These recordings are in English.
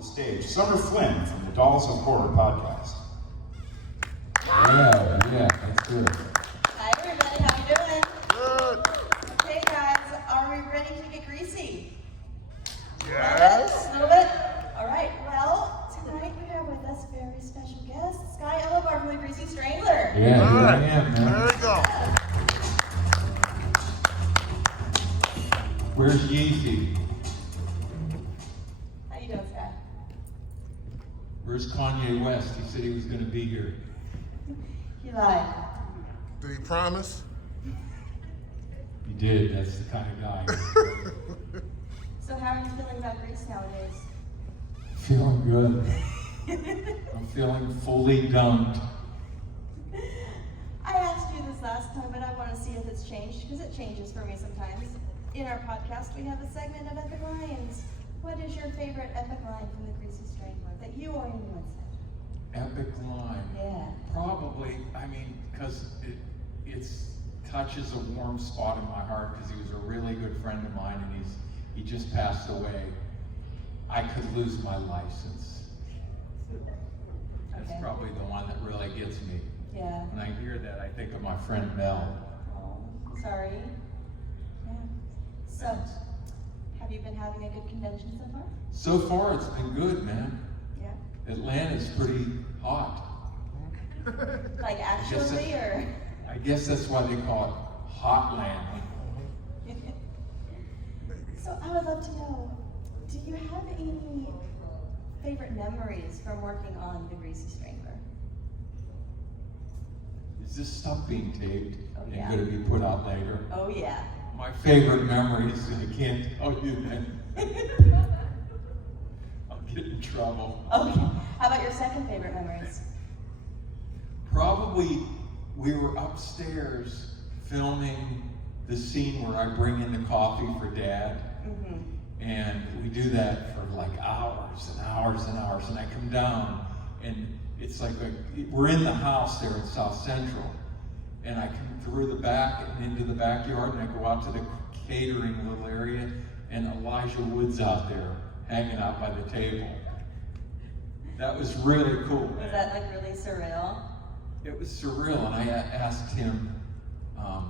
the stage Summer Flynn from the Dolls of Horror podcast. Yeah, that's good. Hi everybody, how you doing? Good. Hey guys, are we ready to get greasy? Yes. A little bit? All right, well, tonight we have with us a very special guest, Skye Elobar from the Greasy Strangler. Yeah, All here right. I am, man. There we go. Where's Yeezy? How you doing, Skye? Where's Kanye West? He said he was going to be here. You lied. Did he promise? He did. That's the kind of guy. So how are you feeling about Grease nowadays? Feeling good. I'm feeling fully dumped. I asked you this last time, but I want to see if it's changed, because it changes for me sometimes. In our podcast, we have a segment of epic lines. What is your favorite epic line from the Greasy Strangler that you or anyone said? Epic line. Yeah. Probably, because it touches a warm spot in my heart because he was a really good friend of mine and he just passed away. I could lose my license. That's Okay. probably the one that really gets me. Yeah. When I hear that, I think of my friend Mel. Oh, sorry. Yeah. So, have you been having a good convention so far? So far, it's been good, man. Yeah. Atlanta's pretty hot. Like actually, or? I guess that's why they call it Hotland. So I would love to know, do you have any favorite memories from working on the Greasy Strangler? Is this stuff being taped Oh, and yeah. going to be put out later? Oh yeah. My favorite memories, I can't tell you then. I'll get in trouble. Okay. How about your second favorite memories? Probably we were upstairs filming the scene where I bring in the coffee for Dad. Mm-hmm. And we do that for like hours and hours and hours. And I come down and it's like we're in the house there in South Central. And I come through the back and into the backyard and I go out to the catering little area and Elijah Wood's out there hanging out by the table. That was really cool. Was that like really surreal? It was surreal, and I asked him, how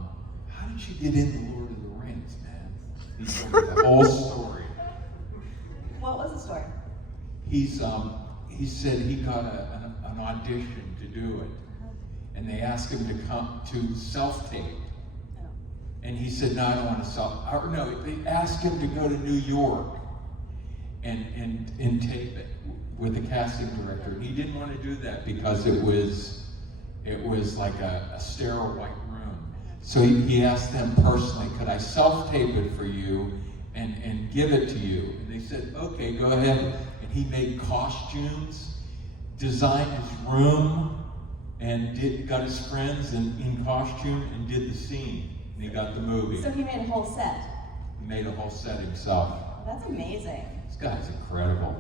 did you get into Lord of the Rings, man? He told me the whole story. What was the story? He said he got an audition to do it, and they asked him to come to self-tape. Oh. And he said, no, I don't want to no, they asked him to go to New York and tape it with the casting director. And he didn't want to do that because it was like a sterile white room. So he asked them personally, could I self-tape it for you and give it to you? And they said, okay, go ahead. And he made costumes, designed his room, and got his friends in costume and did the scene. And he got the movie. So he made a whole set. He made a whole set himself. That's amazing. This guy's incredible.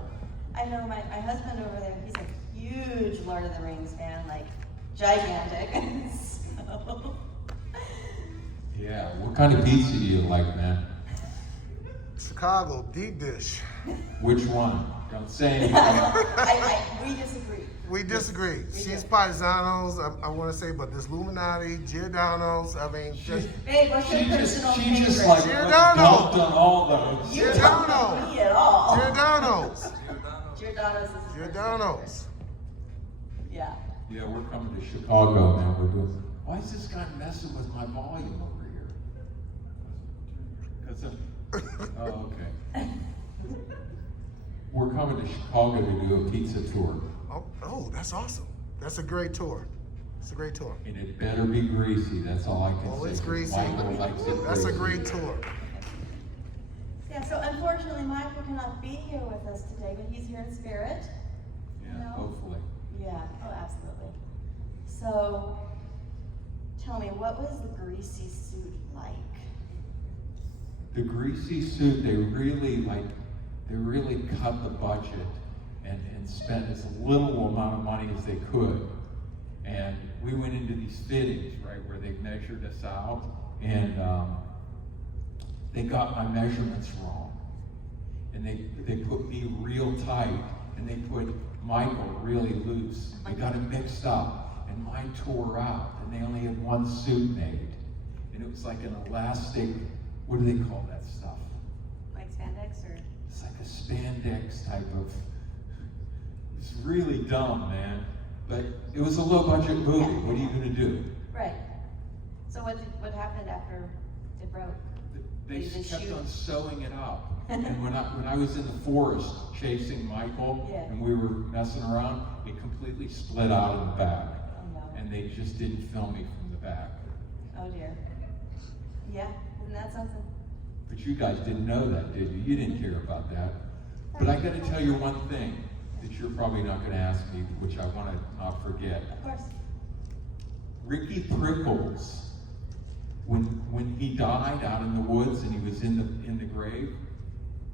I know my husband over there, he's a huge Lord of the Rings fan, like gigantic. So. Yeah, what kind of pizza do you like, man? Chicago, deep dish. Which one? Don't say anything. We disagree. We disagree. We She's do. Paisanos, I want to say, but this Illuminati, Giordano's, just Babe, what's your personal She favorite? just like Giordano. dumped on all those. You Giordano. don't me at all. Giordano's. Giordano's is Giordano's. Yeah. Yeah, we're coming to Chicago, man. We're doing. Why is this guy messing with my volume over here? Because of. Oh, okay. We're coming to Chicago to do a pizza tour, Oh, that's awesome. That's a great tour. It's a great tour. and it better be greasy. That's all I can Oh, say. it's 'cause greasy. Michael likes it That's a greasy. great tour. Yeah, so unfortunately Michael cannot be here with us today, but he's here in spirit. Yeah, No. hopefully. Yeah, oh absolutely. So tell me, what was the Greasy suit like? The Greasy suit, they really cut the budget and spent as little amount of money as they could. And we went into these fittings, right, where they measured us out, and they got my measurements wrong. And they put me real tight, and they put Michael really loose. They got him mixed up, and mine tore out, and they only had one suit made. And it was like an elastic, what do they call that stuff? Like spandex or? It's like a spandex type of, it's really dumb, man. But it was a low budget movie. What are you gonna do? Right. So what happened after it broke? They Did kept shoot? on sewing it up. And when I was in the forest chasing Michael, Yeah. and we were messing around, it completely split out in the back. Oh no. And they just didn't film me from the back. Oh dear. Yeah, isn't that something? But you guys didn't know that, did you? You didn't care about that. But I gotta tell you one thing that you're probably not gonna ask me, which I wanna not forget. Of course. Ricky Prickles, when he died out in the woods and he was in the grave,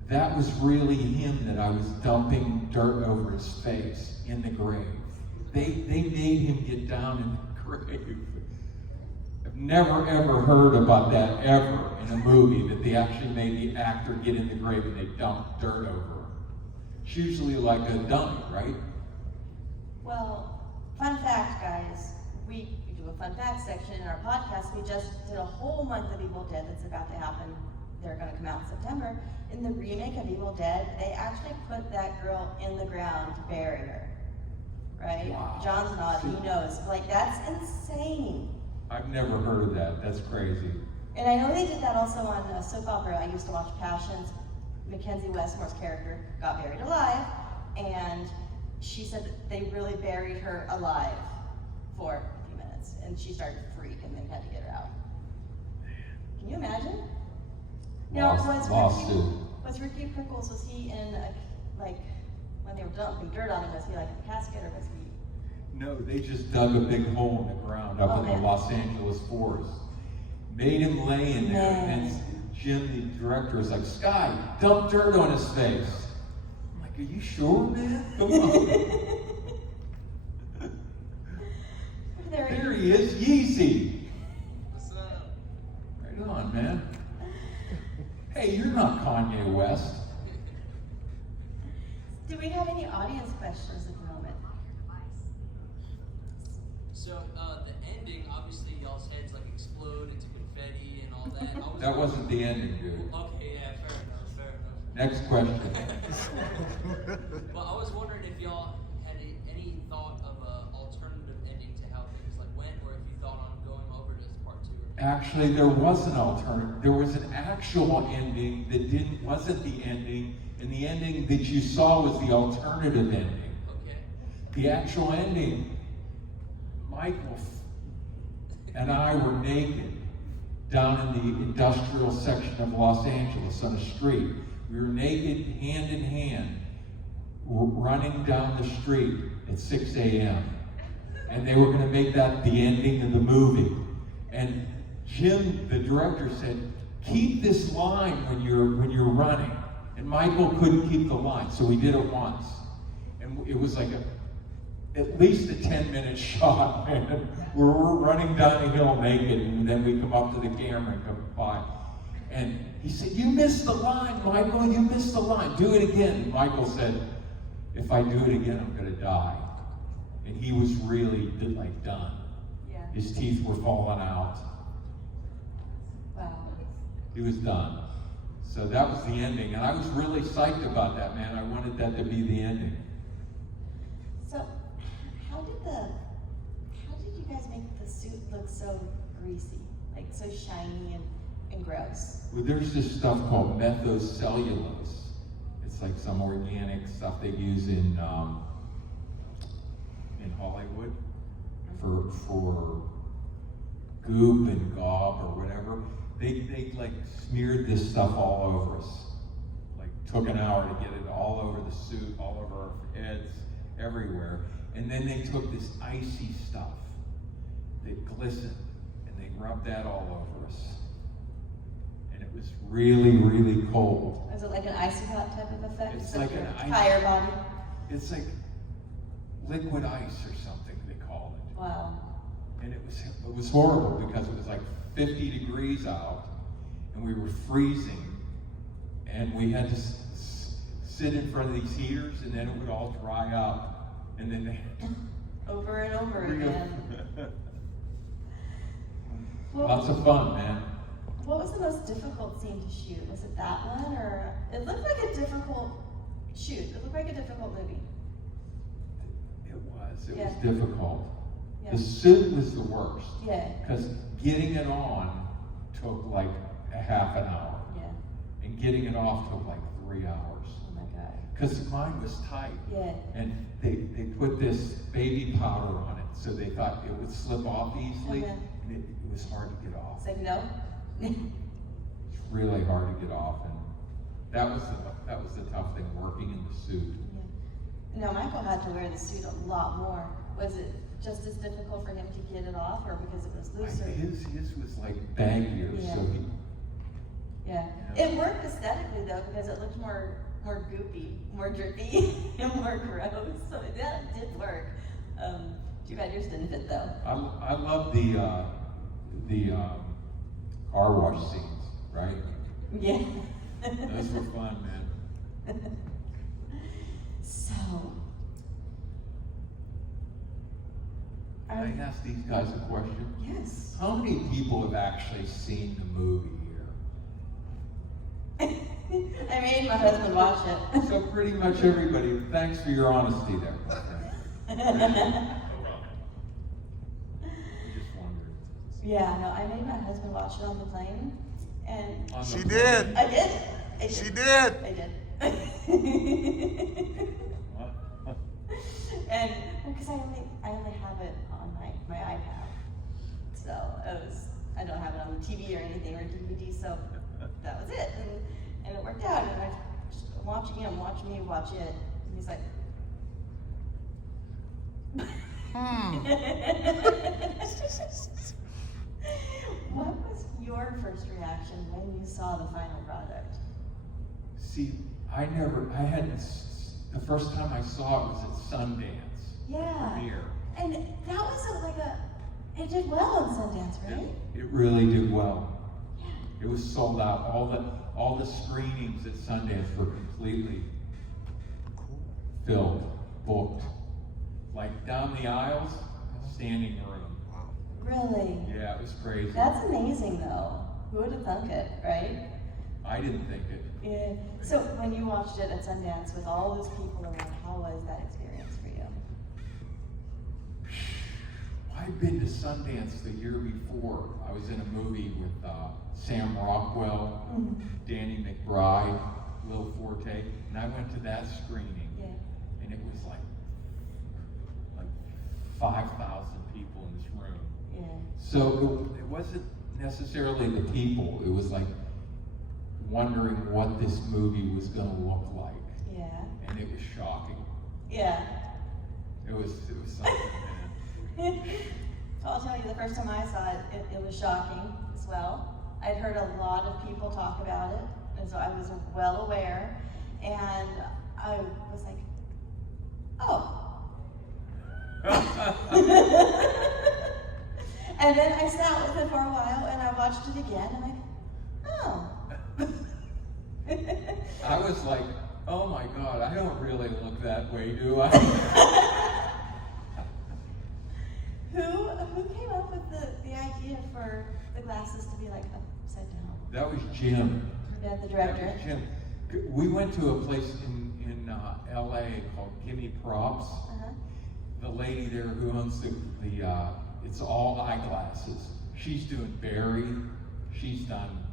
that was really him that I was dumping dirt over his face in the grave. They made him get down in the grave. I've never ever heard about that ever in a movie, that they actually made the actor get in the grave and they dumped dirt over him. It's usually like a dummy, right? Well, fun fact, guys. We do a fun fact section in our podcast. We just did a whole month of Evil Dead that's about to happen. They're going to come out in September. In the remake of Evil Dead, they actually put that girl in the ground to bury her. Right? Wow. John's nodding. He knows. Like, that's insane. I've never heard of that. That's crazy. And I know they did that also on a soap opera I used to watch, Passions. Mackenzie Westmore's character got buried alive, and she said that they really buried her alive for a few minutes, and she started to freak, and then had to get her out. Can you imagine? Now, was Ricky Prickles, was he in like when they were dumping dirt on him? Was he like in a casket, or was he? No, they just dug a big hole in the ground up in the Los Angeles forest. Made him lay in there, and Jim, the director, is like, Skye, dump dirt on his face. I'm like, are you sure, man? Come on. There he is, Yeezy. What's up? Right on, man. Hey, you're not Kanye West. Do we have any audience questions at the moment? So, the ending, obviously, y'all's heads like explode into confetti and all that. That wasn't the ending, dude. Okay, yeah, fair enough. Next question. Well, I was wondering if y'all had any thought of an alternative ending to how things like went, or if you thought on going over to part 2. Actually, there was an alternative. There was an actual ending that wasn't the ending, and the ending that you saw was the alternative ending. Okay. The actual ending, Michael and I were naked down in the industrial section of Los Angeles on a street. We were naked, hand in hand, running down the street at 6 a.m. And they were going to make that the ending of the movie. And Jim, the director, said, keep this line when you're running. And Michael couldn't keep the line, so we did it once. And it was like at least a 10-minute shot, man, where we're running down the hill naked, and then we come up to the camera and come by. And he said, you missed the line, Michael, you missed the line. Do it again. And Michael said, if I do it again, I'm going to die. And he was really like done. Yeah. His teeth were falling out. Wow. He was done. So that was the ending. And I was really psyched about that, man. I wanted that to be the ending. So, how did you guys make the suit look so greasy, like so shiny and gross? Well, there's this stuff called methocellulose. It's like some organic stuff they use in Hollywood for goop and gob or whatever. They like smeared this stuff all over us. Like took an hour to get it all over the suit, all over our heads, everywhere. And then they took this icy stuff that glistened and they rubbed that all over us. And it was really, really cold. Is it like an icy hot type of effect? It's So like your an ice- entire body? It's like liquid ice or something, they called it. Wow. And it was horrible because it was like 50 degrees out and we were freezing and we had to sit in front of these heaters, and then it would all dry up, and then they Over and over again. Lots of fun, man. What was the most difficult scene to shoot? Was it that one, or it looked like a difficult shoot? It looked like a difficult movie. It was Yeah. difficult. Yeah. The suit was the worst. Yeah. Because getting it on took like a half an hour. Yeah. And getting it off took like 3 hours. Oh my god. Because mine was tight. Yeah. And they put this baby powder on it, so they thought it would slip off easily. Uh-huh. And it was hard to get off. It's like no. It's really hard to get off. And that was the tough thing, working in the suit. Yeah. No, Michael had to wear the suit a lot more. Was it just as difficult for him to get it off, or because it was looser? His was like baggier, Yeah. so he. Yeah. Yeah. It worked aesthetically though, because it looked more goopy, more drippy, and more gross. So that did work. Too bad yours didn't fit though. I love the car wash scenes, right? Yeah. Those were fun, man. So. Can I ask these guys a question? Yes. How many people have actually seen the movie here? I made my husband watch it. So pretty much everybody. Thanks for your honesty there. I just wondered. Yeah, no, I made my husband watch it on the plane, and On the She plane. did. I did. I did. She did. I did. What? And because I only have it on my iPad, so I don't have it on the TV or anything or DVD, so that was it, and it worked out. And I just watching him watch me watch it, and he's like. What was your first reaction when you saw the final product? See, the first time I saw it was at Sundance. Yeah. Premiere. And that was it did well on Sundance, right? It really did well. Yeah. It was sold out. All the screenings at Sundance were completely filled, booked. Like down the aisles, standing room. Really? Yeah, it was crazy. That's amazing though. Who would have thunk it, right? I didn't think it. Yeah. So when you watched it at Sundance with all those people around, how was that experience for you? I'd been to Sundance the year before. I was in a movie with Sam Rockwell, Danny McBride, Will Forte, and I went to that screening. Yeah. And it was like 5,000 people in this room. Yeah. So it wasn't necessarily the people. It was like wondering what this movie was going to look like. Yeah. And it was shocking. Yeah. It was something, man. So I'll tell you, the first time I saw it, it was shocking as well. I'd heard a lot of people talk about it, and so I was well aware. And I was like, oh. And then I sat with it for a while, and I watched it again, and oh. I was like, oh my God, I don't really look that way, do I? Who came up with the idea for the glasses to be like upside down? That was Jim. Yeah, the That director. was Jim. We went to a place in LA called Gimme Props. Uh-huh. The lady there who owns the it's all eyeglasses. She's doing Barry. She's done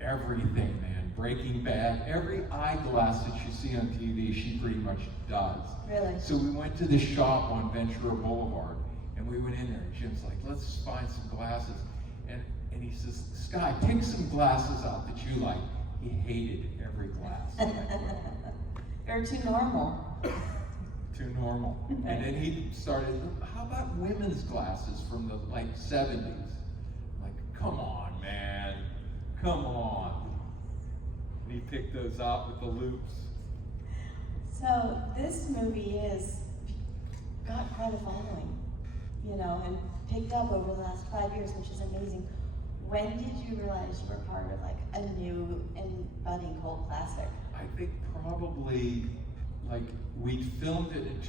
everything, man. Breaking Bad. Every eyeglass that you see on TV, she pretty much does. Really? So we went to this shop on Ventura Boulevard, and we went in there, and Jim's like, let's find some glasses. And he says, Skye, pick some glasses out that you like. He hated every glass. You're too normal. Too normal. And then he started, how about women's glasses from the 70s? Like, come on, man. Come on. And he picked those out with the loops. So this movie has got quite a following, and picked up over the last 5 years, which is amazing. When did you realize you were part of a new and budding cult classic? I I think probably, like, we filmed it in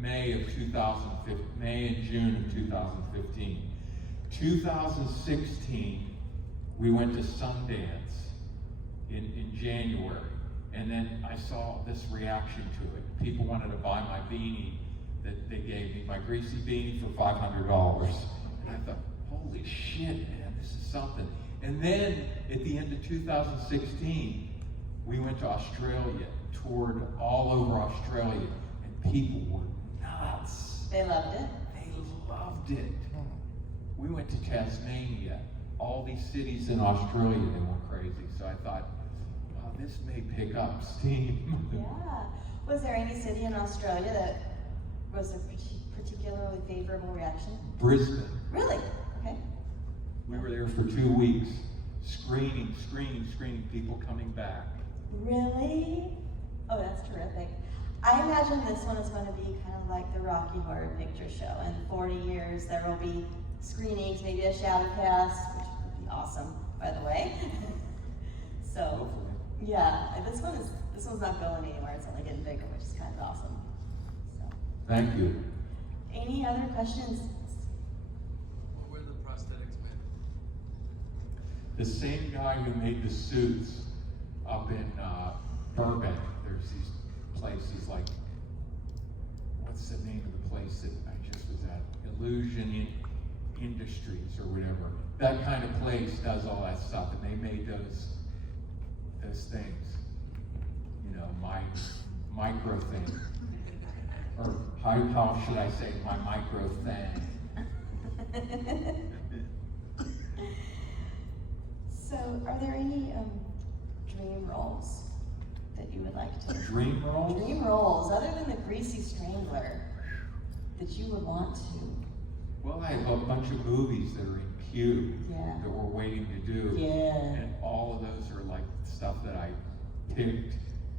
May and June of 2015. 2016, we went to Sundance in January, and then I saw this reaction to it. People wanted to buy my beanie that they gave me, my Greasy beanie for $500. And I thought, holy shit, man, this is something. And then at the end of 2016, we went to Australia, toured all over Australia, and people were nuts. They loved it. They loved it. We went to Tasmania, all these cities in Australia, they went crazy. So I thought, wow, this may pick up steam. Yeah. Was there any city in Australia that was a particularly favorable reaction? Brisbane. Really? Okay. We were there for 2 weeks, screening, people coming back. Really? Oh, that's terrific. I imagine this one is going to be kind of like the Rocky Horror Picture Show. In 40 years, there will be screenings, maybe a shadow cast, which would be awesome, by the way. So, Hopefully. yeah, this one's not going anywhere. It's only getting bigger, which is kind of awesome. So, Thank you. any other questions? What were the prosthetics made? The same guy who made the suits up in Burbank, there's these places like, what's the name of the place that I just was at? Illusion Industries or whatever. That kind of place does all that stuff, and they made those things. You know, my micro thing. Or how should I say, my micro thing. So, are there any dream roles that you would like to? Dream roles? Dream roles, other than the Greasy Strangler, that you would want to. Well, I have a bunch of movies that are in queue Yeah. that we're waiting to do. Yeah. And all of those are like stuff that I picked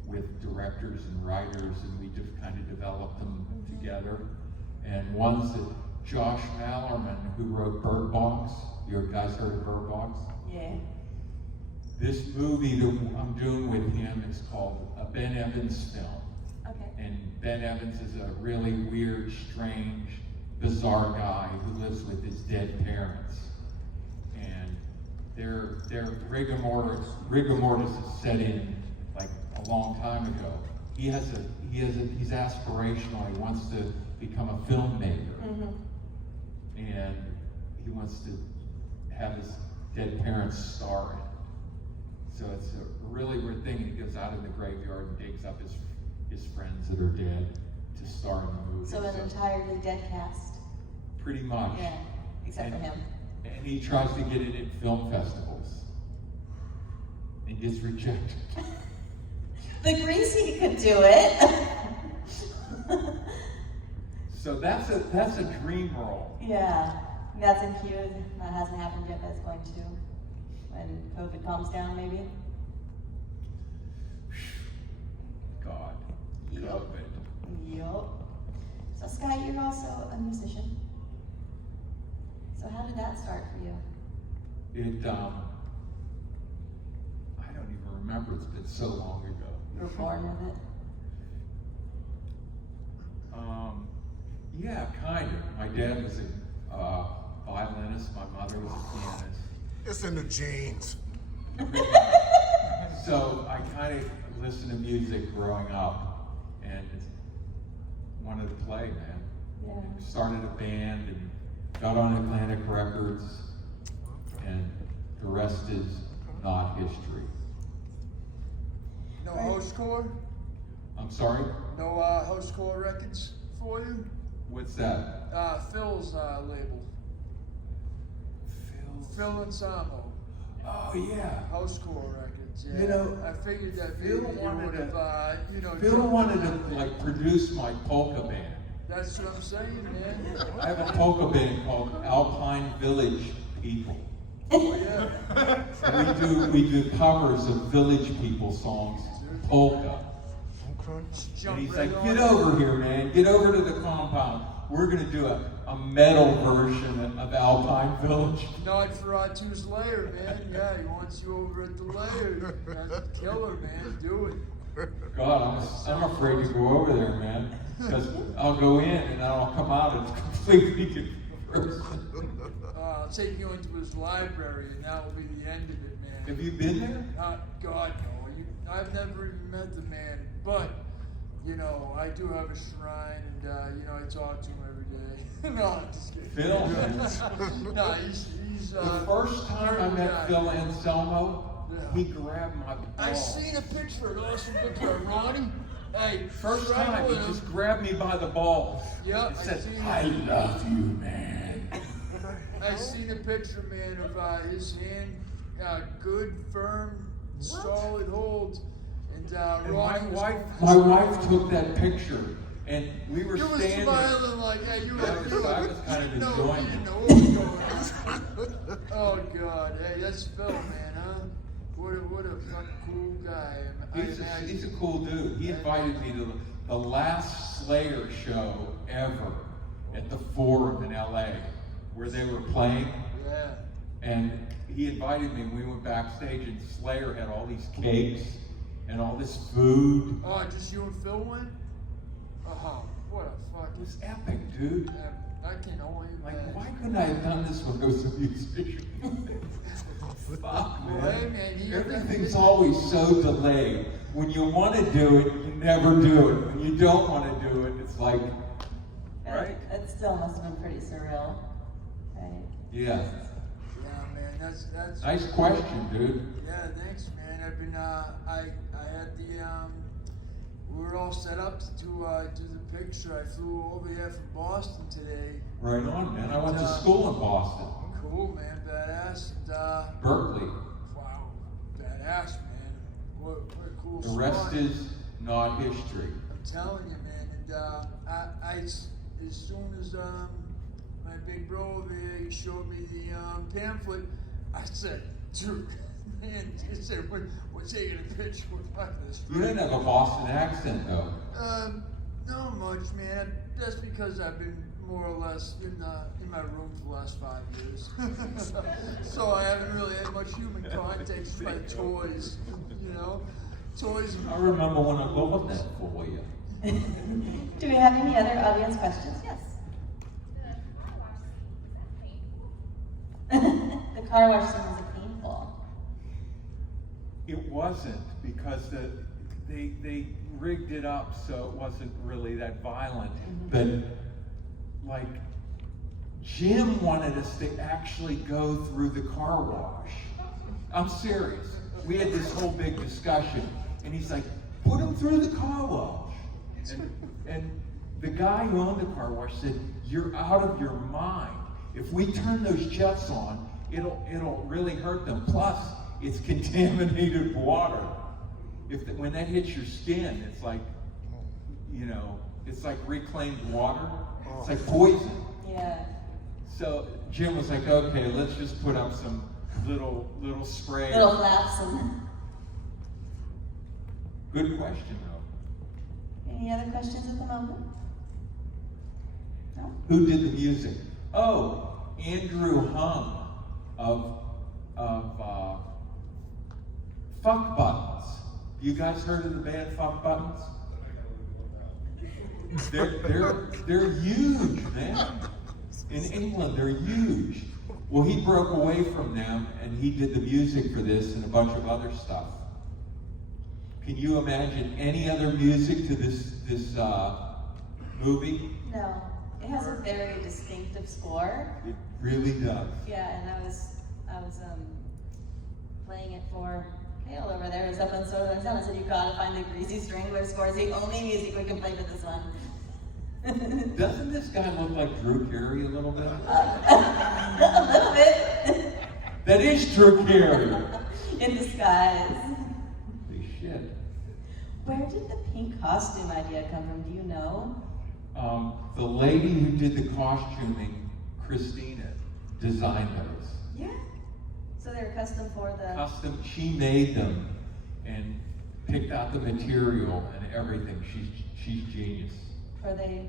with directors and writers, and we just kind of developed them together. And ones that Josh Mallerman, who wrote Bird Box, you guys heard of Bird Box? Yeah. This movie that I'm doing with him is called a Ben Evans film. Okay. And Ben Evans is a really weird, strange, bizarre guy who lives with his dead parents. And their rigor mortis is set in like a long time ago. He's aspirational. He wants to become a filmmaker. Mm-hmm. And he wants to have his dead parents star in it. So it's a really weird thing, and he goes out in the graveyard and digs up his friends that are dead to star in the movie. So an entirely dead cast. Pretty much. Yeah, except for him. And he tries to get it in film festivals and gets rejected. The Greasy could do it. So that's a dream role. Yeah, that's in queue. That hasn't happened yet. That's going to. When COVID calms down, maybe. God. Yep. COVID. Yup. So Skye, you're also a musician. So how did that start for you? I don't even remember. It's been so long ago. You were born with it. Yeah, kind of. My dad was a violinist. My mother was a pianist. It's in the genes. So I kind of listened to music growing up and wanted to play, man. Yeah. Started a band and got on Atlantic Records, and the rest is not history. No host core? I'm sorry? No host core records for you? What's that? Phil's label. Phil Ensemble. Oh yeah. Host core records. Yeah. You know, I figured that Phil maybe you wanted would have, Phil wanted to like produce my polka band. That's what I'm saying, man. I have a polka band called Alpine Village People. Oh yeah. And we do covers of Village People songs, polka. And he's like, get over here, man. Get over to the compound. We're going to do a metal version of Alpine Village. Not for Tu's lair, man. Yeah, he wants you over at the lair. That's killer, man. Do it. God, I'm afraid to go over there, man. Because I'll go in and then I'll come out as a completely different person. I'll take you into his library, and that will be the end of it, man. Have you been there? God, no. I've never even met the man, but, you know, I do have a shrine, and, you know, I talk to him every day. No, I'm just kidding. Phil, man. No, he's The first time I met Phil Anselmo, Yeah. he grabbed my ball. I seen a picture, an awesome picture of Ronnie. Hey, First time, he just grabbed me by the balls. Yep, and I said, seen I it. love you, man. I seen a picture, man, of his hand, good, firm, solid hold, and And Ronnie my wife took that picture, and we were You were standing. smiling like, hey, you were. I was kind of enjoying You it. know what was going on. Oh God, hey, that's Phil, man, huh? What a fucking cool guy. He's a cool dude. He invited me to the last Slayer show ever at the Forum in LA, where they were playing. Yeah. And he invited me, and we went backstage, and Slayer had all these cakes and all this food. Oh, just you and Phil went? Oh, what a It fucking. was epic, dude. I can only Like, imagine. why couldn't I have done this when I was a musician? Fuck, Well, hey, man. man, Everything's always so delayed. When you want to do it, you never do it. When you don't want to do it, it's like, right? It still must have been pretty surreal, right? Yeah. Yeah, man, that's. Nice question, dude. Yeah, thanks, man. I've been, I had the, we were all set up to do the picture. I flew over here from Boston today. Right on, man. I went to school in Boston, Cool, man, badass. And, Berkeley. wow, badass, man. What a cool The rest spot. is not history. I'm telling you, man. And I as soon as my big bro over there, he showed me the pamphlet, I said, dude, man, he said, we're taking a picture with my this. You didn't have a Boston accent, though. Not much, man. That's because I've been more or less in my room for the last 5 years. So I haven't really had much human contact with my toys, you know? Toys. I remember when I bought that for you. Do we have any other audience questions? Yes. The car wash scene was painful. It wasn't, because they rigged it up so it wasn't really that violent. But like, Jim wanted us to actually go through the car wash. I'm serious. We had this whole big discussion, and he's like, put him through the car wash. And the guy who owned the car wash said, you're out of your mind. If we turn those jets on, it'll really hurt them. Plus, it's contaminated water. When that hits your skin, it's like, you know, it's like reclaimed water. It's like poison. Yeah. So Jim was like, okay, let's just put up some little spray. Little flaps and. Good question, though. Any other questions at the moment? No? Who did the music? Oh, Andrew Hung of Fuck Buttons. You guys heard of the band Fuck Buttons? They're huge, man. In England, they're huge. Well, he broke away from them, and he did the music for this and a bunch of other stuff. Can you imagine any other music to this movie? No. It has a very distinctive score. It really does. Yeah, and I was playing it for Kale over there, who's up in Southern Town. I said, you gotta find the Greasy Strangler score. It's the only music we can play for this one. Doesn't this guy look like Drew Carey a little bit? A little bit. That is Drew Carey. In disguise. Holy shit. Where did the pink costume idea come from? Do you know? The lady who did the costuming, Christina, designed those. Yeah. So they're custom for the. Custom, she made them and picked out the material and everything. She's genius. Are they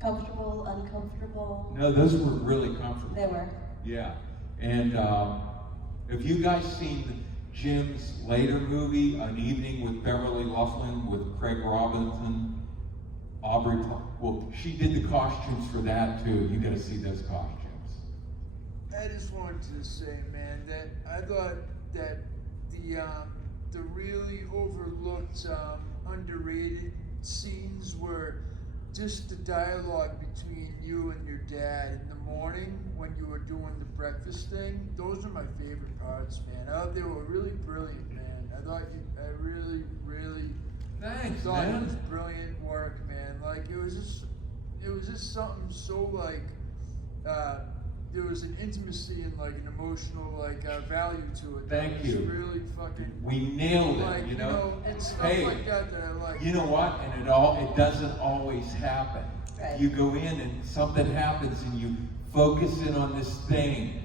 comfortable, uncomfortable? No, those were really comfortable. They were. Yeah. And have you guys seen Jim's later movie, An Evening with Beverly Loughlin, with Craig Robinson, well, she did the costumes for that too. You gotta see those costumes. I just wanted to say, man, that I thought that the really overlooked, underrated scenes were just the dialogue between you and your dad in the morning when you were doing the breakfast thing. Those are my favorite parts, man. I thought they were really brilliant, man. I really Thanks, thought man. it was brilliant work, man. Like it was just something so like there was an intimacy and like an emotional like value to it. Thank that was you. Really fucking. We nailed it, Like, you know. it's stuff Hey, like that I like. you know what? And it doesn't always happen. Right. You go in and something happens and you focus in on this thing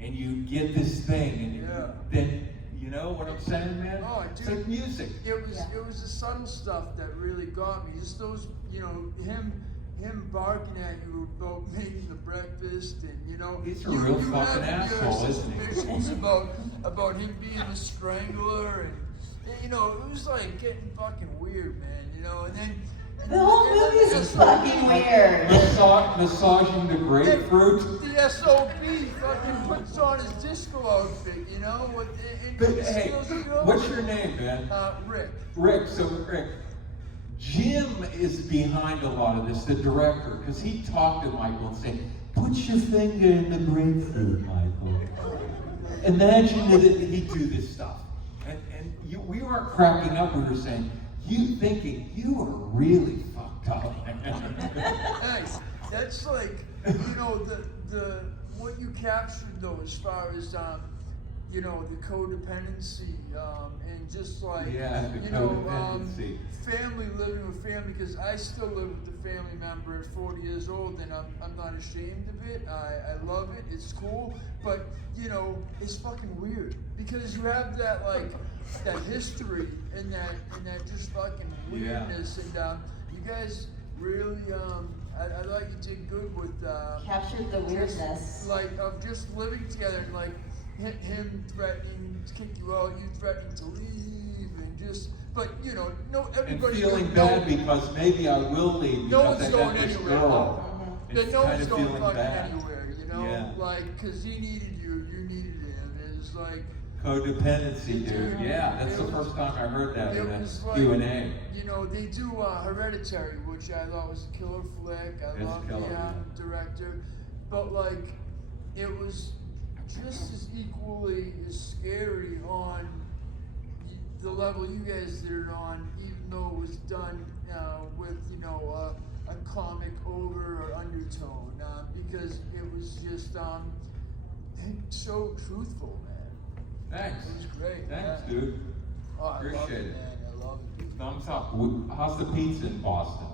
and you get this thing and Yeah. then you know what I'm saying, man? Oh, It's dude. like music. It was Yeah. it was the subtle stuff that really got me. Just those, him barking at you about making the breakfast, and He's a real fucking had your asshole, isn't he? suspicions about him being the Strangler, and it was like getting fucking weird, man. And then The whole movie is just fucking weird. Massaging the grapefruit. The SOB fucking puts on his disco outfit, and But he hey, steals the girl. what's your name, man? Rick. Rick. So Rick, Jim is behind a lot of this, the director, because he talked to Michael and said, "Put your finger in the grapefruit, Michael." Imagine that he'd do this stuff, and we weren't cracking up. We were saying, "You thinking you are really fucked up." Hey, that's like the what you captured though, as far as the codependency and just like Yeah, the codependency. family, living with family, because I still live with the family member at 40 years old, and I'm not ashamed of it. I love it. It's cool, but it's fucking weird because you have that like that history and that just fucking weirdness, and you guys really I like you did good with Captured the weirdness. like of just living together and like him threatening to kick you out, you threatening to leave, and just but no And everybody feeling bad because maybe I will leave no because one's I going got this anywhere. girl. Yeah, It's no kind one's of going feeling fucking bad. anywhere, Yeah. like because he needed you, you needed him. It's like Codependency, dude. Yeah, that's the first time I heard that in it a was like Q&A. they do Hereditary, which I thought was a killer flick. I It's love the killer, yeah. director, but like it was just as equally as scary on the level you guys did it on, even though it was done with a comic over or undertone, because it was just so truthful, man. Thanks. It was great. Thanks, yeah. dude. Oh, I love Appreciate it, it. man. I love it. Thumbs up. How's the pizza in Boston?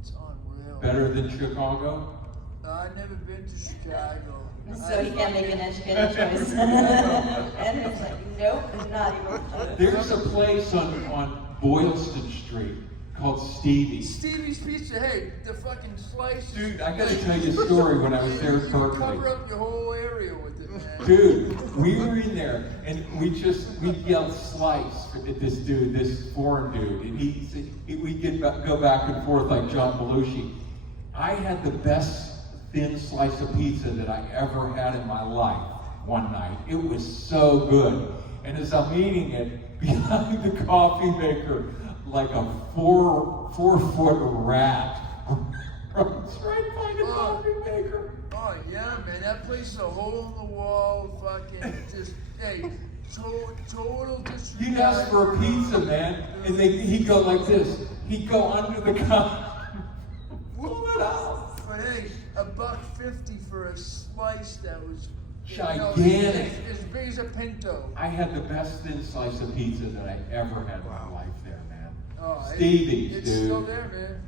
It's unreal. Better than Chicago? I've never been to Chicago. So he can't make an educated choice. And it's like, nope, not even. There's a place on Boylston Street called Stevie's. Stevie's Pizza, hey, the fucking slice. Dude, I gotta tell you a story when I was there in You Berkeley. cover up your whole area with it, man. Dude, we were in there and we yelled slice at this dude, this foreign dude, and we'd go back and forth like John Belushi. I had the best thin slice of pizza that I ever had in my life one night. It was so good. And as I'm eating it, behind the coffee maker, like a four-foot rat runs right by the coffee maker. Oh yeah, man, that place is a hole in the wall, fucking just hey, total disregard. You'd ask for a pizza, man, and he'd go like this. He'd go under the counter, pull it out. But hey, $1.50 for a slice that was Gigantic. as big as a Pinto. I had the best thin slice of pizza that I ever had in my life there, man. Oh, Stevie's, it's dude. still there, man.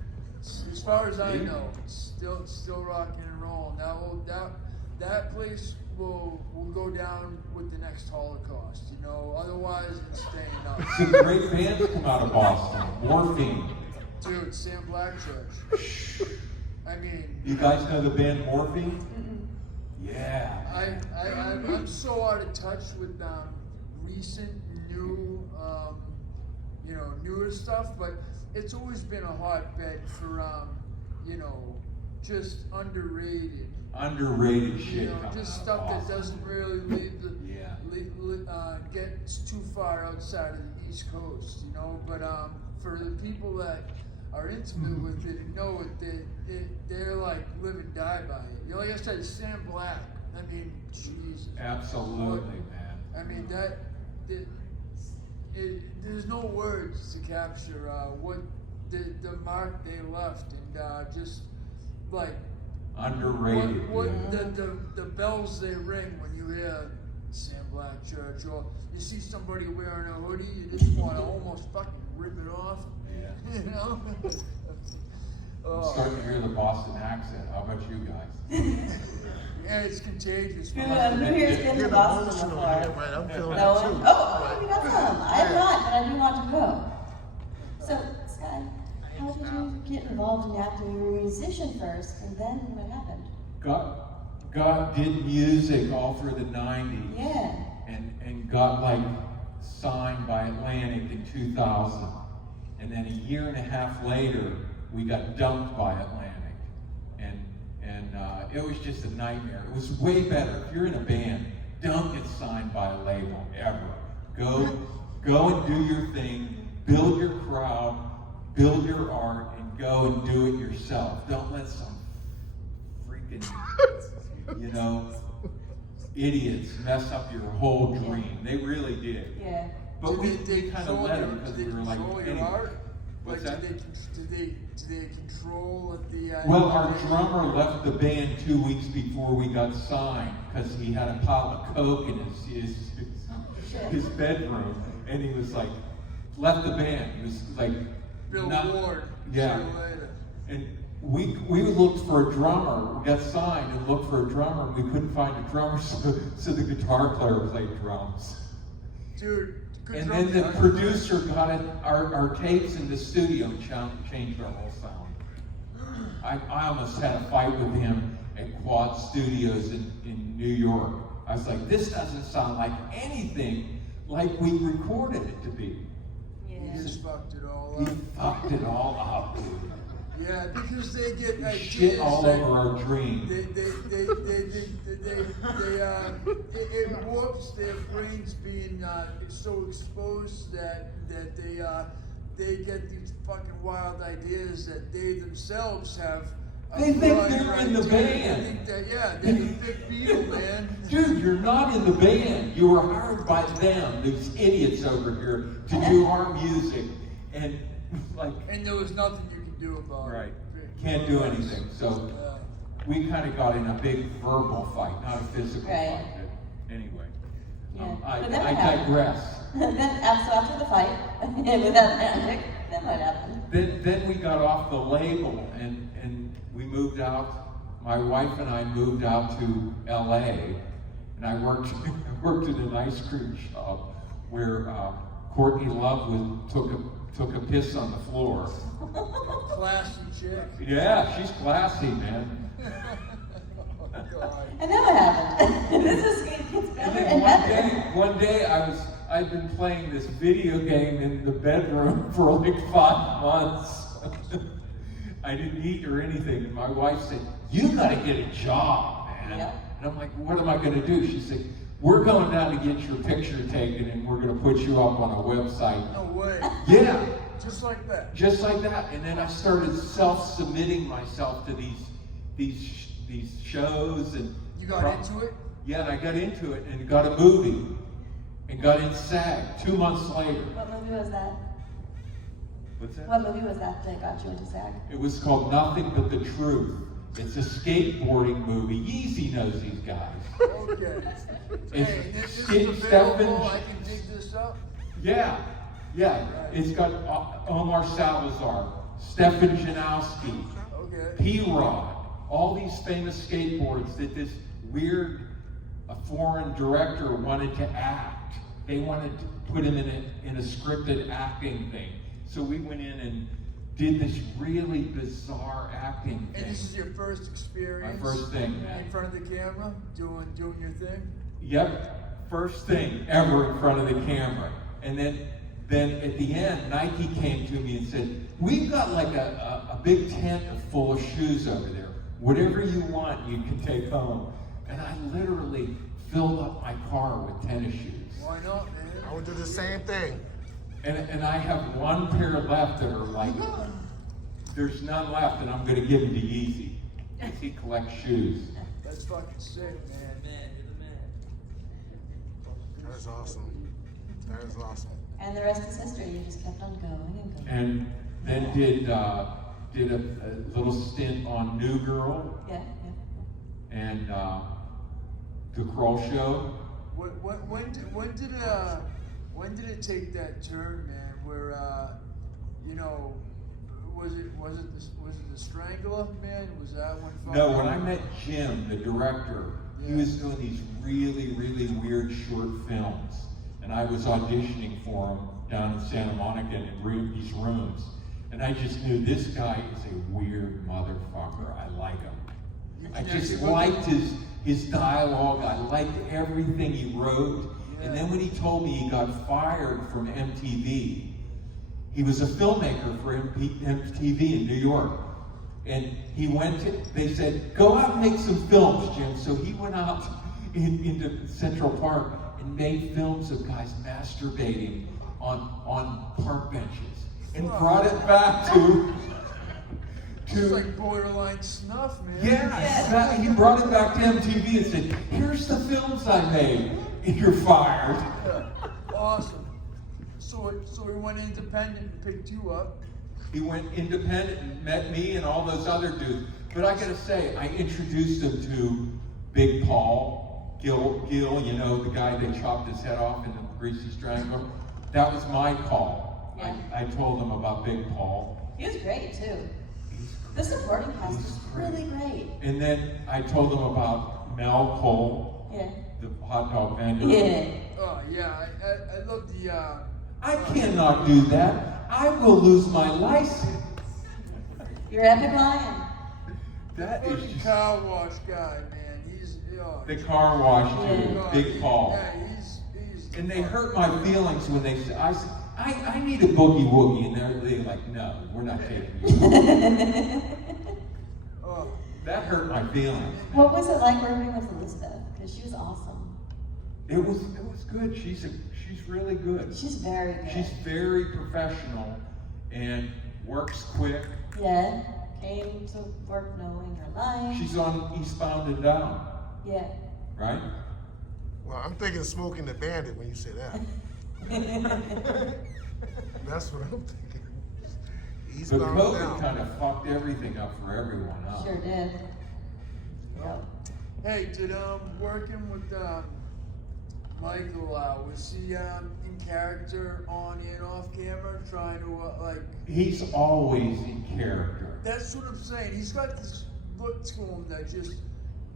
As far as I See? know, it's still rocking and rolling. That place will go down with the next Holocaust. Otherwise it's staying up. Some great bands come out of Boston. Morphine. Dude, Sam Blackchurch. I mean, You guys know the band Morphine? Yeah. I'm so out of touch with recent, new, newer stuff, but it's always been a hotbed for, just underrated. Underrated You shit. know, coming just out. stuff that Awesome. doesn't really leave the, Yeah. get too far outside of the East Coast, But for the people that are intimate with it and know it, they're like live and die by it. Like I said, Sam Black. I mean, Jesus. Absolutely, man. I mean there's no words to capture what the mark they left, and just like Underrated. what yeah. the bells they ring when you hear Sam Black Church, or you see somebody wearing a hoodie, you just want to almost fucking rip it off. Yeah. Oh. I'm starting to hear the Boston accent. How about you guys? Yeah, it's contagious. Who here's been to Boston before? Right, I'm feeling No it one? too. Oh, you got some. I have not, but I do want to go. So, Skye, how did you get involved in acting? You were a musician first, and then what happened? Did music all through the 90s. Yeah. And got like signed by Atlantic in 2000. And then a year and a half later, we got dumped by Atlantic. And it was just a nightmare. It was way better. If you're in a band, don't get signed by a label, ever. Go and do your thing, build your crowd, build your art, and go and do it yourself. Don't let some freaking, idiots mess up your whole dream. They really did. Yeah. But we kind of let them because we were like, anyway. art? What's that? Do they control the? Well, our drummer left the band 2 weeks before we got signed because he had a pile of coke in his bedroom, and he was like, left the band. He was like, Bill Ward. Yeah. See you later. And we looked for a drummer. We got signed and looked for a drummer, and we couldn't find a drummer, so the guitar player played drums. Dude. And then the producer got our tapes in the studio and changed our whole sound. I almost had a fight with him at Quad Studios in New York. I was like, this doesn't sound like anything like we recorded it to be. Yeah. He just fucked it all He up. fucked it all up, dude. Yeah, because they get ideas. Shit all over our dream. It warps their brains being so exposed that they get these fucking wild ideas that they themselves have. They think they're in the band. They think that, yeah, they're the big Beatle, man. Dude, you're not in the band. You were hired by them, these idiots over here, to do our music, and And there was nothing you could do about it. Right. Can't do anything. So we kind of got in a big verbal fight, not a physical fight. But anyway, Yeah. I But then what happened? digress. Then after the fight, with Atlantic, then what happened? Then we got off the label and we moved out. My wife and I moved out to LA, and I worked in an ice cream shop where Courtney Love took a piss on the floor. Classy chick. Yeah, she's classy, man. Oh, God. And then what happened? This gets better And and then better. one day I'd been playing this video game in the bedroom for like 5 months. I didn't eat or anything. And my wife said, "You gotta get a job, man." Yeah. And I'm like, "What am I gonna do?" She said, "We're going down to get your picture taken and we're gonna put you up on a website." No way. Yeah. Just like that. Just like that. And then I started self-submitting myself to these shows and You got into it? Yeah, and I got into it and got a movie and got in SAG 2 months later. What movie was that? What's that? What movie was that got you into SAG? It was called Nothing But the Truth. It's a skateboarding movie. Yeezy knows these guys. Okay. Hey, this is available. I can dig this up. Yeah. It's got Omar Salazar, Stefan Janowski, Okay. P-Rod, all these famous skateboards that this weird foreign director wanted to act. They wanted to put him in a scripted acting thing. So we went in and did this really bizarre acting thing. And this is your first experience? My first thing, man. In front of the camera, doing your thing? Yep. First thing ever in front of the camera. And then at the end, Nike came to me and said, we've got like a big tent full of shoes over there. Whatever you want, you can take home. And I literally filled up my car with tennis shoes. Why not, man? I would do the same thing. And I have one pair left that are like, there's none left, and I'm going to give them to Yeezy. He collects shoes. That's fucking sick, man. Man, you're the man. That is awesome. That is awesome. And the rest is history. You just kept on going and going. And then did a little stint on New Girl Yeah. and The Kroll Show. When did it take that turn, man? Where you know, was it the Strangler, man? Was that one? No, when I met Jim, the director, he Yeah. was doing these really, really weird short films. And I was auditioning for him down in Santa Monica in these rooms. And I just knew this guy is a weird motherfucker. I like him. I just liked his dialogue. I liked everything he wrote. And then when he told me he got fired from MTV, he was a filmmaker for MTV in New York. And they said, go out and make some films, Jim. So he went out into Central Park and made films of guys masturbating on park benches. And brought it back to It's like borderline snuff, man. yeah, he brought it back to MTV and said, here's the films I made, and you're fired. Yeah. Awesome. So he went independent and picked you up. He went independent and met me and all those other dudes. But I gotta say, I introduced him to Big Paul, Gil, you know, the guy that chopped his head off in the Greasy Strangler. That was my call. Yeah. I told him about Big Paul. He was great too. The supporting cast was really great. And then I told him about Mel Cole, Yeah. the hot dog vendor. Yeah. Oh yeah, I love the. I cannot do that. I will lose my license. You're Epic Lion. That is fucking just car wash guy, man. He's the car wash dude, Yeah. Big Paul. Yeah, he's. And they hurt my feelings when they said, I need a boogie woogie. And they're like, no, we're not taking you. Oh, That hurt my feelings. What was it like working with Elizabeth? Because she was awesome. It was good. She's really good. She's very good. She's very professional and works quick. Yeah. Came to work knowing her life. She's on Eastbound and Down, Yeah. right? Well, I'm thinking Smoking the Bandit when you say that. That's what I'm thinking. But Eastbound COVID Down. kind of fucked everything up for everyone, huh? Sure did. Yep. hey, did working with Michael was he in character on and off camera trying to like? He's always in character. That's what I'm saying. He's got this look to him that just,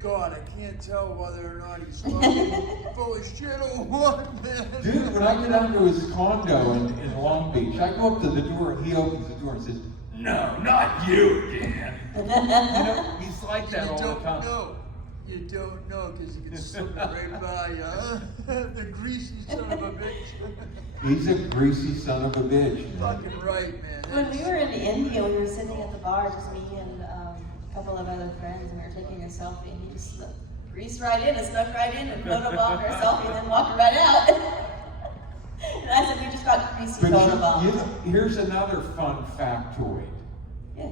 God, I can't tell whether or not he's fucking full of shit or what, man. Dude, when I get down to his condo in Long Beach, I go up to the door and he opens the door and says, no, not you, Dan. You know, he's like that all the time. You don't know because he can slip it right by you, huh? The greasy son of a bitch. He's a greasy son of a bitch, man. Fucking right, man. When we were in India, we were sitting at the bar, just me and a couple of other friends, and we were taking a selfie, and he just greased right in and snuck right in and photobombed our selfie and then walked right out. And I said, we just got greasy But photobombed. here's another fun factoid. Yeah.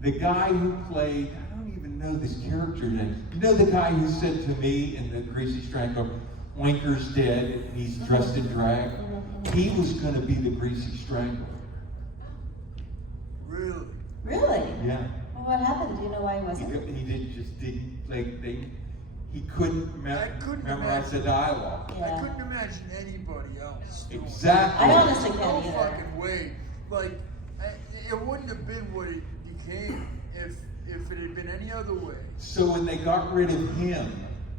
The guy who played, I don't even know this character's name. You know the guy who said to me in the Greasy Strangler, Winker's dead, and he's dressed in drag? He was going to be the Greasy Strangler. Really? Really? Yeah. Well, what happened? Do you know why he wasn't? He couldn't I couldn't memorize the imagine. dialogue. I Yeah. couldn't imagine anybody else doing Exactly. I honestly No can't either. fucking way. Like, it wouldn't have been what it became if it had been any other way. So when they got rid of him,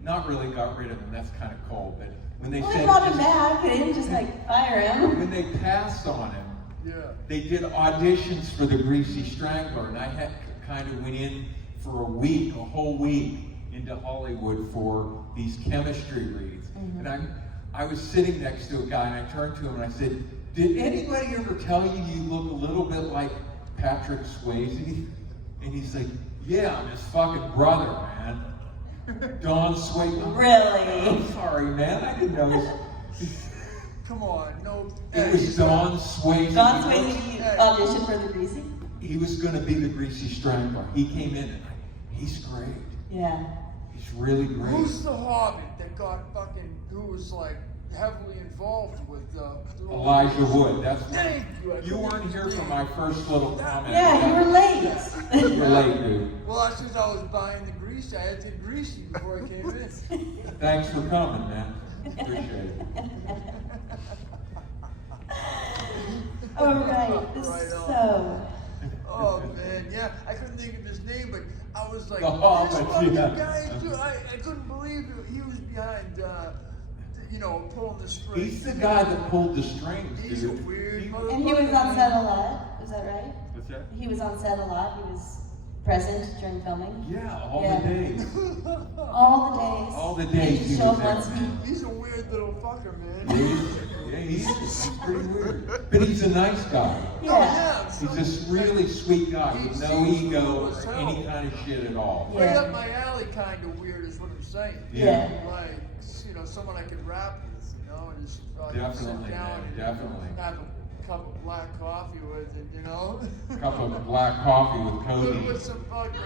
not really got rid of him, that's kind of cold, but when they Well, said they brought him just- back. They didn't just like fire him. when they passed on him, Yeah. they did auditions for the Greasy Strangler, and I had kind of went in for a whole week, into Hollywood for these chemistry reads. And I was sitting next to a guy, and I turned to him and I said, "Did anybody ever tell you you look a little bit like Patrick Swayze?" And he's like, "Yeah, I'm his fucking brother, man. Don Swayze." Really? I'm sorry, man. I didn't know Come on, no. it was Don Swayze. Don Swayze auditioned for the Greasy? He was going to be the Greasy Strangler. He came in and he's great. Yeah. He's really great. Who's the Hobbit that got fucking, who was like heavily involved with Elijah Wood. That's Thank you. You weren't here for my first little comment. Yeah, you were late. You're late, dude. Well, that's because I was buying the Greasy. I had to get Greasy before I came in. Thanks for coming, man. Appreciate it. All right. Right on. So, Oh man, yeah, I couldn't think of his name, but I was like, Oh, this but fucking yeah. guy, dude, I couldn't believe it. He was behind, pulling the strings. He's the guy that pulled the strings, He's a dude. weird and motherfucker. he was on set a lot. Is that right? What's that? He was on set a lot. He was present during filming. Yeah, all Yeah. the days. All the days. All the days he Show was up there, on screen. man. He's a weird little fucker, Yeah, man. he's pretty weird. But he's a nice guy. Yeah. He's this really sweet guy with no He's ego cool or as hell. any kind of shit at all. Right Yeah. up my alley, kind of weird is what I'm saying. Yeah. Like, someone I could rap with, and just sit Definitely, down man, and definitely. have a cup of black coffee with it, Cup of black coffee with codeine. With some fucking,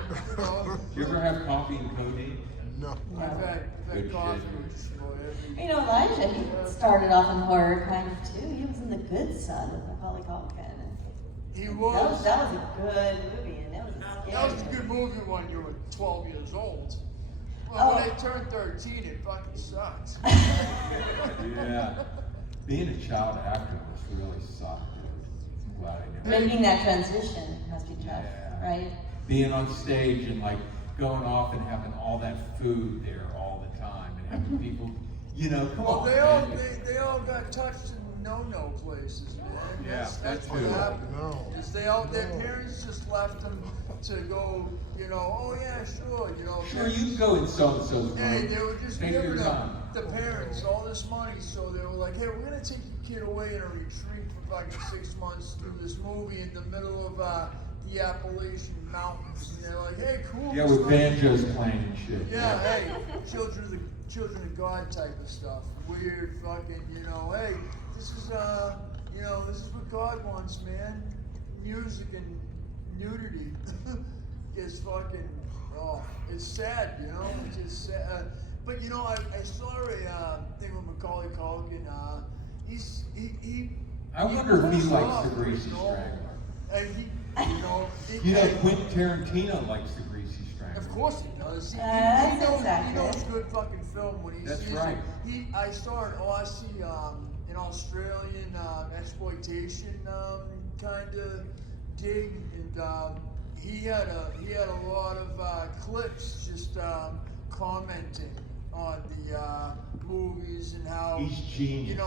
You ever have coffee and codeine? No. I've had Good coffee shit. with just about every. You know, Elijah, he started off in horror kind of too. He was in The Good Son with Macaulay Culkin. He That was. was a good movie, and that was a That was a scary good movie when you were 12 years old. Well, Oh. when I turned 13, it fucking sucked. Yeah. Being a child actor was really sucked. I'm glad I never. Making that transition must be tough, Yeah. right? Being on stage and like going off and having all that food there all the time and having people, come Well, on. man. they all got touched in no places, man. Yeah, that's what true. happened. No. Is their parents just left them to go, oh yeah, sure, Sure, you can go in so-and-so's Hey, room. they were just Take giving your them, time. the parents, all this money, so they were like, hey, we're gonna take your kid away in a retreat for fucking 6 months to do this movie in the middle of the Appalachian Mountains. And they're like, hey, cool. Yeah, this with fucking- banjos playing and shit. Yeah, hey, children of God type of stuff. Weird fucking, hey, this is this is what God wants, man. Music and nudity is fucking, it's sad, it's just sad. But I saw a thing with Macaulay Culkin. He I wonder if he goes likes off, the Greasy you know, Strangler. And Quentin Tarantino likes the Greasy Strangler. of course he does. He That's knows, exactly. he knows good fucking film when he That's sees right. it. I saw an Aussie, an Australian exploitation kind of dig, and he had a lot of clips just commenting on the movies and how He's genius.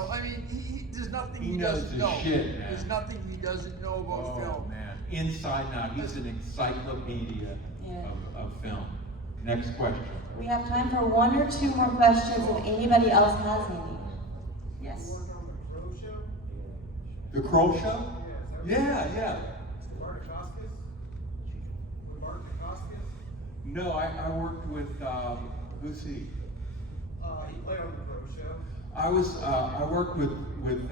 there's nothing He he knows doesn't his know. shit, man. There's nothing he doesn't know about Oh film. man, inside and out. He's an encyclopedia Yeah. of film. Next question. We have time for one or two more questions if anybody else has any. Yes. The Kroll Show? Yeah. No, I worked with who's he? He played on the Pro Show. I worked with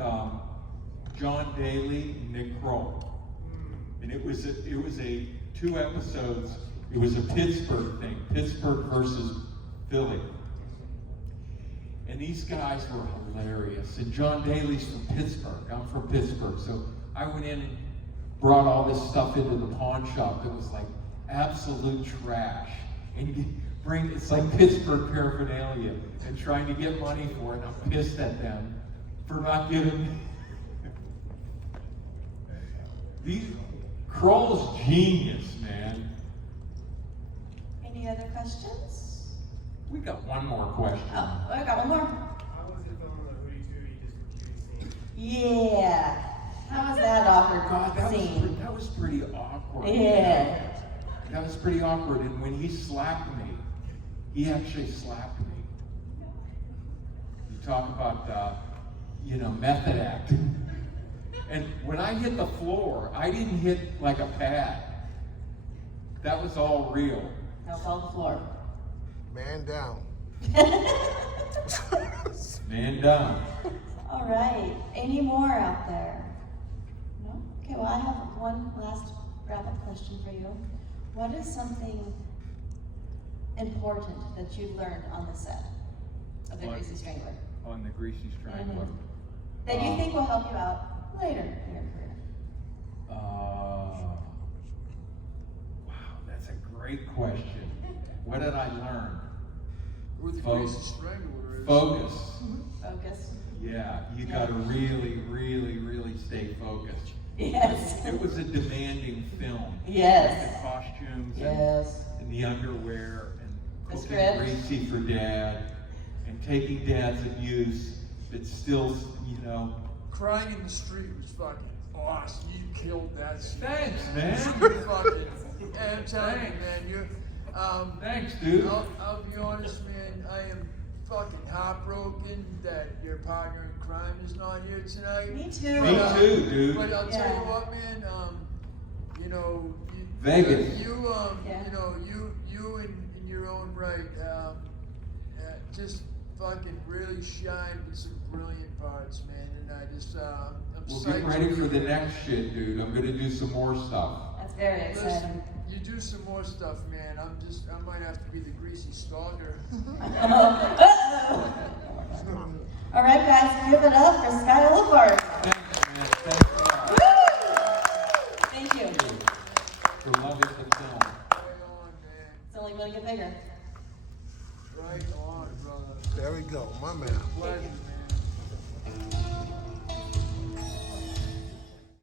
John Daly and Nick Kroll, and it was a 2 episodes. It was a Pittsburgh thing, Pittsburgh versus Philly, and these guys were hilarious. And John Daly's from Pittsburgh. I'm from Pittsburgh, so I went in and brought all this stuff into the pawn shop that was like absolute trash, and it's like Pittsburgh paraphernalia, and trying to get money for it. And I'm pissed at them for not giving. Kroll's genius, man. Any other questions? We got one more question. Oh, I got one more. How was it filming the Hootie Tootie just for scene? Yeah. How was that awkward God, scene? that was pretty awkward. Yeah. That was pretty awkward. And when he slapped me, he actually slapped me. You talk about, method acting. And when I hit the floor, I didn't hit like a pad. That was all real. Now fall the floor. Man down. Man down. All right. Any more out there? No? Okay, well, I have one last wrap-up question for you. What is something important that you've learned on the set of the Greasy Strangler? On the Greasy Strangler. That you think will help you out later in your career? Wow, that's a great question. What did I learn? With the Greasy Strangler is Focus. Focus. Yeah, you got to really, really, really stay focused. Yes. It was a demanding film. Yes. The costumes Yes. and the underwear and The cooking script. Greasy for Dad and taking Dad's abuse, but still, Crying in the street was fucking awesome. You killed that scene. Thanks, man. You fucking, I'm telling you, man, you're, Thanks, dude. I'll be honest, man, I am fucking heartbroken that your partner in crime is not here tonight. Me too. Me too, dude. But I'll tell Yeah. you what, man, Vegas. You in your own right, just fucking really shined with some brilliant parts, man, and I just, I'm Well, psyched get ready to for be the here. next shit, dude. I'm gonna do some more stuff. That's very Listen, exciting. you do some more stuff, man. I might have to be the Greasy Stalker. Uh-oh. All right, guys, give it up for Skye Elobar. Thanks, man. Thanks a lot. Woo! Thank you. For loving the film. Right on, man. It's only going to get bigger. Right on, brother. There we go, my man.